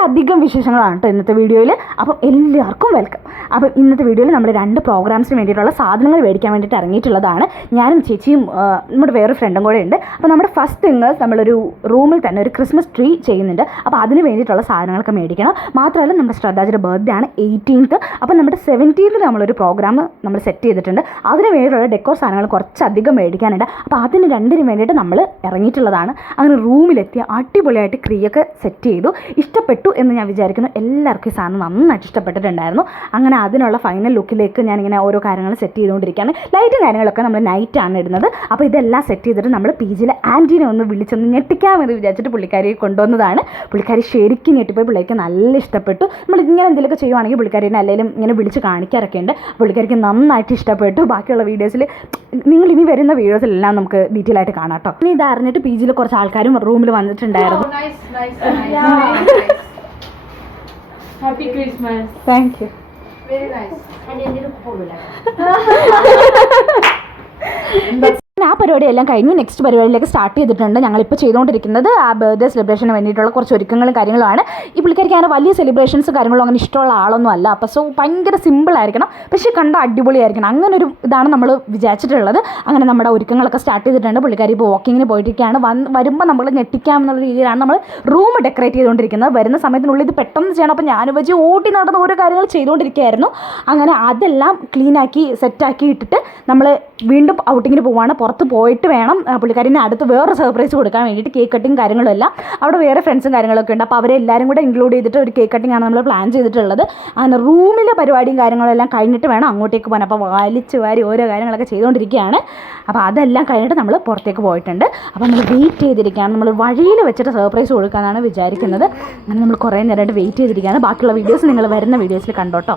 കുറച്ചധികം വിശേഷങ്ങളാണ് കേട്ടോ ഇന്നത്തെ വീഡിയോയിൽ അപ്പം എല്ലാവർക്കും വെൽക്കം അപ്പം ഇന്നത്തെ വീഡിയോയിൽ നമ്മൾ രണ്ട് പ്രോഗ്രാംസിന് വേണ്ടിയിട്ടുള്ള സാധനങ്ങൾ മേടിക്കാൻ വേണ്ടിയിട്ട് ഇറങ്ങിയിട്ടുള്ളതാണ്. ഞാനും ചേച്ചിയും നമ്മുടെ വേറെ ഫ്രണ്ടും കൂടെ ഉണ്ട്. അപ്പോൾ നമ്മുടെ ഫസ്റ്റ് തിങ് നമ്മളൊരു റൂമിൽ തന്നെ ഒരു ക്രിസ്മസ് ട്രീ ചെയ്യുന്നുണ്ട്. അപ്പോൾ അതിന് വേണ്ടിയിട്ടുള്ള സാധനങ്ങളൊക്കെ മേടിക്കണം. മാത്രമല്ല നമ്മുടെ ശ്രദ്ധാജിയുടെ ബർത്ത്ഡേ ആണ് എയ്റ്റീൻത്ത് അപ്പം നമ്മുടെ സെവന്റീൻത്ത് നമ്മളൊരു പ്രോഗ്രാം നമ്മൾ സെറ്റ് ചെയ്തിട്ടുണ്ട്. അതിന് വേണ്ടിയിട്ടുള്ള ഡെക്കോർ സാധനങ്ങൾ കുറച്ചധികം മേടിക്കാനുണ്ട്. അപ്പോൾ അതിന് രണ്ടിനും വേണ്ടിയിട്ട് നമ്മൾ ഇറങ്ങിയിട്ടുള്ളതാണ്. അങ്ങനെ റൂമിലെത്തി അടിപൊളിയായിട്ട് ക്രിയൊക്കെ സെറ്റ് ചെയ്തു. ഇഷ്ടപ്പെട്ടു എന്ന് ഞാൻ വിചാരിക്കുന്നു. എല്ലാവർക്കും ഈ സാധനം നന്നായിട്ട് ഇഷ്ടപ്പെട്ടിട്ടുണ്ടായിരുന്നു. അങ്ങനെ അതിനുള്ള ഫൈനൽ ലുക്കിലേക്ക് ഞാനിങ്ങനെ ഓരോ കാര്യങ്ങൾ സെറ്റ് ചെയ്തുകൊണ്ടിരിക്കുകയാണ്. ലൈറ്റും കാര്യങ്ങളൊക്കെ നമ്മൾ നൈറ്റാണ് ഇടുന്നത്. അപ്പോൾ ഇതെല്ലാം സെറ്റ് ചെയ്തിട്ട് നമ്മൾ പി ജിയിലെ ആന്റീനെ ഒന്ന് വിളിച്ചൊന്ന് ഞെട്ടിക്കാമെന്ന് വിചാരിച്ചിട്ട് പുള്ളിക്കാരിയെ കൊണ്ടുവന്നതാണ്. പുള്ളിക്കാരി ശരിക്കും ഞെട്ടിപ്പോയി. പുള്ളിക്ക് നല്ല ഇഷ്ടപ്പെട്ടു. നമ്മൾ ഇങ്ങനെ എന്തെങ്കിലുമൊക്കെ ചെയ്യുവാണെങ്കിൽ പുള്ളിക്കാരിനെ അല്ലെങ്കിൽ ഇങ്ങനെ വിളിച്ച് കാണിക്കാറൊക്കെ ഉണ്ട്. പുള്ളിക്കാരിക്ക് നന്നായിട്ട് ഇഷ്ടപ്പെട്ടു. ബാക്കിയുള്ള വീഡിയോസിൽ നിങ്ങൾ ഇനി വരുന്ന വീഡിയോസിലെല്ലാം നമുക്ക് ഡീറ്റെയിൽ ആയിട്ട് കാണാം കേട്ടോ. ഇനി ഇത് അറിഞ്ഞിട്ട് പി ജിയിൽ കുറച്ച് ആൾക്കാരും റൂമിൽ വന്നിട്ടുണ്ടായിരുന്നു. Happy Christmas. Thank nice. Very nice. Happy Christmas. Thank you Very nice. ആ പരിപാടിയെല്ലാം കഴിഞ്ഞു. നെക്സ്റ്റ് പരിപാടിയിലേക്ക് സ്റ്റാർട്ട് ചെയ്തിട്ടുണ്ട്. ഞങ്ങളിപ്പോൾ ചെയ്തുകൊണ്ടിരിക്കുന്നത് ആ ബർത്ത്ഡേ സെലിബ്രേഷന് വേണ്ടിയിട്ടുള്ള കുറച്ച് ഒരുക്കങ്ങളും കാര്യങ്ങളുമാണ്. ഈ പുള്ളിക്കാരിക്ക് അങ്ങനെ വലിയ സെലിബ്രേഷൻസ് കാര്യങ്ങളും അങ്ങനെ ഇഷ്ടമുള്ള ആളൊന്നും അല്ല. അപ്പോൾ സോ ഭയങ്കര സിമ്പിൾ ആയിരിക്കണം. പക്ഷേ കണ്ട അടിപൊളിയായിരിക്കണം. അങ്ങനെ ഒരു ഇതാണ് നമ്മൾ വിചാരിച്ചിട്ടുള്ളത്. അങ്ങനെ നമ്മുടെ ഒരുക്കങ്ങളൊക്കെ സ്റ്റാർട്ട് ചെയ്തിട്ടുണ്ട്. പുള്ളിക്കാരി ഇപ്പോൾ വാക്കിങ്ങിന് പോയിട്ടിരിക്കുകയാണ്. വന്ന് വരുമ്പോൾ നമ്മൾ ഞെട്ടിക്കാം എന്നുള്ള രീതിയിലാണ് നമ്മൾ റൂം ഡെക്കറേറ്റ് ചെയ്തുകൊണ്ടിരിക്കുന്നത്. വരുന്ന സമയത്തിനുള്ളിൽ ഇത് പെട്ടെന്ന് ചെയ്യണം. അപ്പോൾ ഞാൻ വെച്ച് ഓടി നടന്ന് ഓരോ കാര്യങ്ങൾ ചെയ്തുകൊണ്ടിരിക്കുകയായിരുന്നു. അങ്ങനെ അതെല്ലാം ക്ലീനാക്കി സെറ്റാക്കി ഇട്ടിട്ട് നമ്മൾ വീണ്ടും ഔട്ടിങ്ങിന് പോവാണ്. പുറത്ത് പോയിട്ട് വേണം പുള്ളിക്കാരിനെ അടുത്ത് വേറൊരു സർപ്രൈസ് കൊടുക്കാൻ വേണ്ടിയിട്ട് കേക്ക് കട്ടിങ് കാര്യങ്ങളും എല്ലാം. അവിടെ വേറെ ഫ്രണ്ട്സും കാര്യങ്ങളൊക്കെ ഉണ്ട്. അപ്പോൾ അവരെല്ലാവരും കൂടെ ഇൻക്ലൂഡ് ചെയ്തിട്ട് ഒരു കേക്ക് കട്ടിംഗ് ആണ് നമ്മൾ പ്ലാൻ ചെയ്തിട്ടുള്ളത്. അങ്ങനെ റൂമിലെ പരിപാടിയും കാര്യങ്ങളും എല്ലാം കഴിഞ്ഞിട്ട് വേണം അങ്ങോട്ടേക്ക് പോകാൻ. അപ്പോൾ വാലിച്ച് വാരി ഓരോ കാര്യങ്ങളൊക്കെ ചെയ്തുകൊണ്ടിരിക്കുകയാണ് അപ്പോൾ അതെല്ലാം കഴിഞ്ഞിട്ട് നമ്മൾ പുറത്തേക്ക് പോയിട്ടുണ്ട്. അപ്പോൾ നമ്മൾ വെയിറ്റ് ചെയ്തിരിക്കുകയാണ്. നമ്മൾ വഴിയിൽ വെച്ചിട്ട് സർപ്രൈസ് കൊടുക്കാനാണ് വിചാരിക്കുന്നത്. അങ്ങനെ നമ്മൾ കുറേ നേരമായിട്ട് വെയിറ്റ് ചെയ്തിരിക്കുകയാണ്. ബാക്കിയുള്ള വീഡിയോസ് നിങ്ങൾ വരുന്ന വീഡിയോസിൽ കണ്ടോട്ടോ.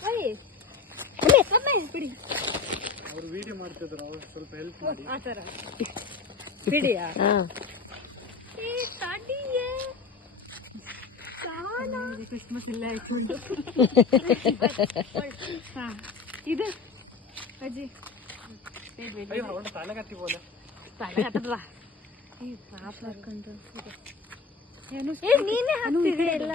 ಏ, no, no, no, no, no. ಅಯ್ಯ. ಅಮ್ಮೆ, ಬಿಡಿ ಆ ಥರ. ಬಿಡಿಯಾ ಹಾ ಏ, ತಡಿಯೇ. ಸಾಲ. ഇത് ಅಜ್ಜಿ ಏ ನೀನೇ ಹಾಕ್ತಿದ್ದೆ ಎಲ್ಲ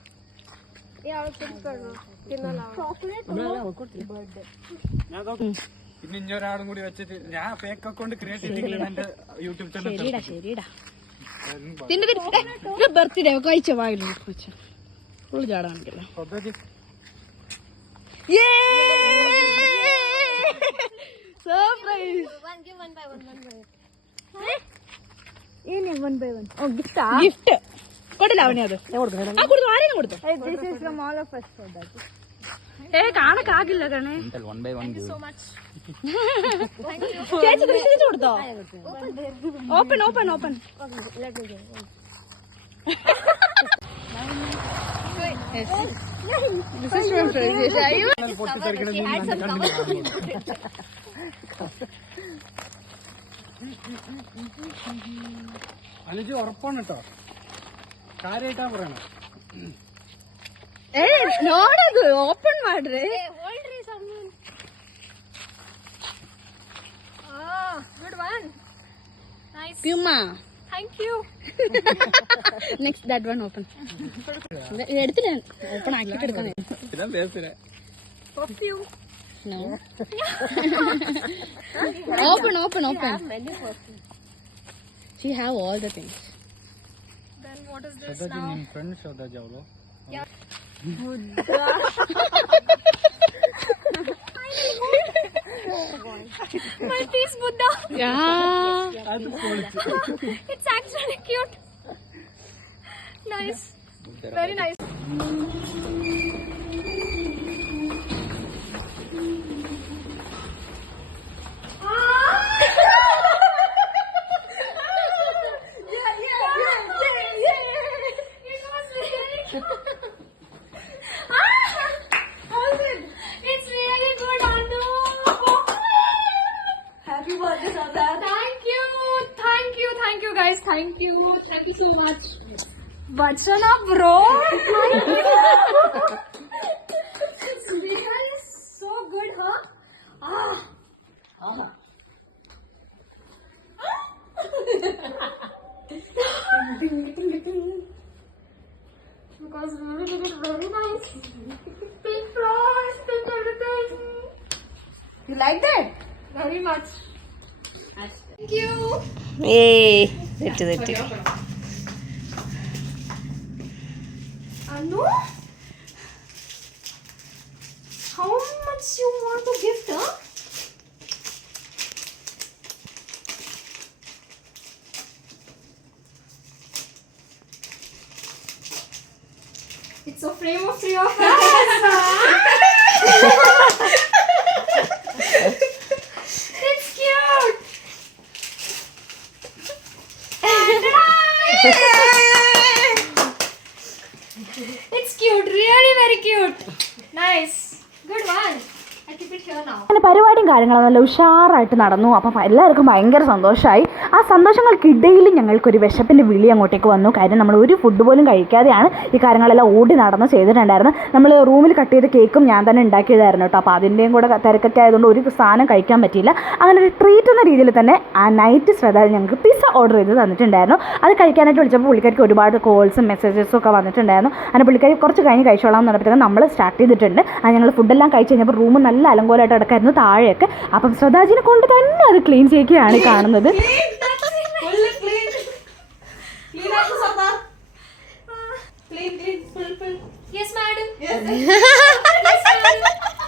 പിന്നെ ഇഞ്ഞൊരാളും കൂടി വെച്ചിട്ട് ഞാൻ ഫേക്ക് അക്കൗണ്ട് ക്രിയേറ്റ് ചെയ്തിട്ടില്ല birthday surprise one by one oh gift gift കൊണ്ടില്ല അവനെ അത്? ആ കൊടുത്തു ആരെയും കൊടുത്തു? ഏ കാണക്കാകില്ല കണേ ചേച്ചി കൃഷ്ണിച്ച് കൊടുത്തോ? ഓപ്പൺ ഓപ്പൺ ഓപ്പൺ അനുജ് ഉറപ്പാണ് കേട്ടോ. കാര്യമായിട്ടാ പറയണേ ಏ ನೋಡದು ಓಪನ್ ಮಾಡ್ರಿ ಹೋಲ್ಡ್ರಿ ಸಮ್ಮನ್ ಆ good one nice Puma thank you next that one open എടുത്തില്ല ഓപ്പൺ ആക്കിയിട്ട് എടുക്കണേ ഇതാ പേസിനെ perfume No. open, open, open. She have all the things. What is this Shoda now? in front, Shoda Jawlo. Yeah. Maltese Buddha. Yeah. it's actually cute. Nice. Very nice. Birthday, Sada. Thank you, thank you, thank you, guys. Thank you, thank you so much. Vachana, bro. Thank you. Sneha is so good, huh? Ah. Because really did it very nice. Pink flowers, pink everything. You like that? Very much. Thank you. ഏയ് തെറ്റ് തെറ്റ് Anu? How much you want to gift, huh? It's a frame of three of us. അങ്ങനെ പരിപാടിയും കാര്യങ്ങളും നല്ല ഉഷാറായിട്ട് നടന്നു. അപ്പം എല്ലാവർക്കും ഭയങ്കര സന്തോഷമായി ആ സന്തോഷങ്ങൾക്കിടയിൽ ഞങ്ങൾക്കൊരു വിശപ്പിന്റെ വിളി അങ്ങോട്ടേക്ക് വന്നു. കാര്യം നമ്മൾ ഒരു ഫുഡ് പോലും കഴിക്കാതെയാണ് ഈ കാര്യങ്ങളെല്ലാം ഓടി നടന്ന് ചെയ്തിട്ടുണ്ടായിരുന്നത്. നമ്മൾ റൂമിൽ കട്ട് ചെയ്ത കേക്കും ഞാൻ തന്നെ ഉണ്ടാക്കിയതായിരുന്നു കേട്ടോ. അപ്പോൾ അതിന്റെയും കൂടെ തിരക്കൊക്കെ ആയതുകൊണ്ട് ഒരു സാധനം കഴിക്കാൻ പറ്റിയില്ല. അങ്ങനെ ഒരു ട്രീറ്റ് എന്ന രീതിയിൽ തന്നെ ആ നൈറ്റ് ശ്രദ്ധ ഞങ്ങൾക്ക് പിസ്സ ഓർഡർ ചെയ്ത് തന്നിട്ടുണ്ടായിരുന്നു. അത് കഴിക്കാനായിട്ട് വിളിച്ചപ്പോൾ പുള്ളിക്കാർക്ക് ഒരുപാട് കോൾസും മെസ്സേജസും ഒക്കെ വന്നിട്ടുണ്ടായിരുന്നു. അങ്ങനെ പുള്ളിക്കാരി കുറച്ച് കഴിഞ്ഞ് കഴിച്ചോളാം എന്ന് പറഞ്ഞപ്പോഴത്തേക്കും നമ്മൾ സ്റ്റാർട്ട് ചെയ്തിട്ടുണ്ട്. അത് ഞങ്ങൾ ഫുഡെല്ലാം കഴിച്ച് കഴിഞ്ഞപ്പോൾ റൂം നല്ല അലങ്കോലമായിട്ട് കിടക്കായിരുന്നു താഴെയൊക്കെ. അപ്പം ശ്രദ്ധാജിനെ കൊണ്ട് തന്നെ അത് ക്ലീൻ ചെയ്യുകയാണ് കാണുന്നത്. Please, please, Clean, clean, full, full. Yes, madam. Yes madam.